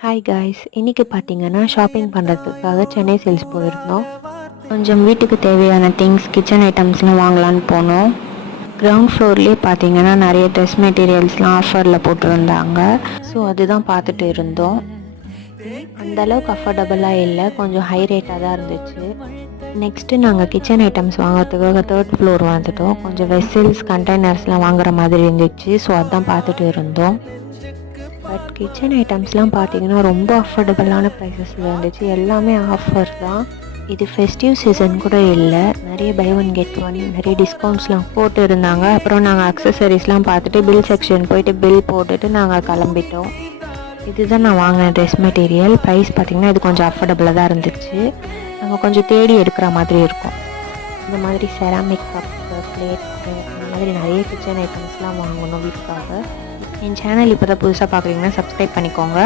Hi guys, இன்றைக்கி பார்த்தீங்கன்னா shopping பண்ணுறதுக்காக சென்னை சேல்ஸ் போயிருந்தோம். கொஞ்சம் வீட்டுக்கு தேவையான திங்ஸ், கிச்சன் ஐட்டம்ஸ்லாம் வாங்கலான்னு போனோம். கிரவுண்ட் ஃப்ளோர்லேயே பார்த்தீங்கன்னா நிறைய ட்ரெஸ் மெட்டீரியல்ஸ்லாம் ஆஃபரில் போட்டிருந்தாங்க. ஸோ அதுதான் பார்த்துட்டு இருந்தோம். அந்தளவுக்கு அஃபோர்டபுளாக இல்லை, கொஞ்சம் ஹை ரேட்டாக தான் இருந்துச்சு. நெக்ஸ்ட்டு நாங்கள் கிச்சன் ஐட்டம்ஸ் வாங்குறதுக்காக 3rd ஃப்ளோர் வந்துட்டோம். கொஞ்சம் வெசல்ஸ், கண்டெய்னர்ஸ்லாம் வாங்குற மாதிரி இருந்துச்சு. ஸோ அதுதான் பார்த்துட்டு இருந்தோம். பட் கிச்சன் ஐட்டம்ஸ்லாம் பார்த்தீங்கன்னா ரொம்ப அஃபோர்டபுளான ப்ரைஸஸில் இருந்துச்சு. எல்லாமே ஆஃபர் தான். இது ஃபெஸ்டிவ் சீசன் கூட இல்லை. நிறைய பை ஒன் கெட் ஒன், நிறைய டிஸ்கவுண்ட்ஸ்லாம் போட்டு இருந்தாங்க. அப்புறம் நாங்கள் அக்சசரிஸ்லாம் பார்த்துட்டு பில் செக்ஷன் போயிட்டு பில் போட்டுட்டு நாங்கள் கிளம்பிட்டோம். இதுதான் நான் வாங்கின ட்ரெஸ் மெட்டீரியல். ப்ரைஸ் பார்த்திங்கன்னா இது கொஞ்சம் அஃபோர்டபுளாக தான் இருந்துச்சு. நாங்கள் கொஞ்சம் தேடி எடுக்கிற மாதிரி இருக்கும். இந்த மாதிரி செராமிக் கப்ஸு, பிளேட்ஸு, அந்த மாதிரி நிறைய கிச்சன் ஐட்டம்ஸ்லாம் வாங்கணும் வீட்டுக்காக. என் சேனல் இப்போ தான் புதுசாக பார்க்குறீங்கன்னா சப்ஸ்கிரைப் பண்ணிக்கோங்க.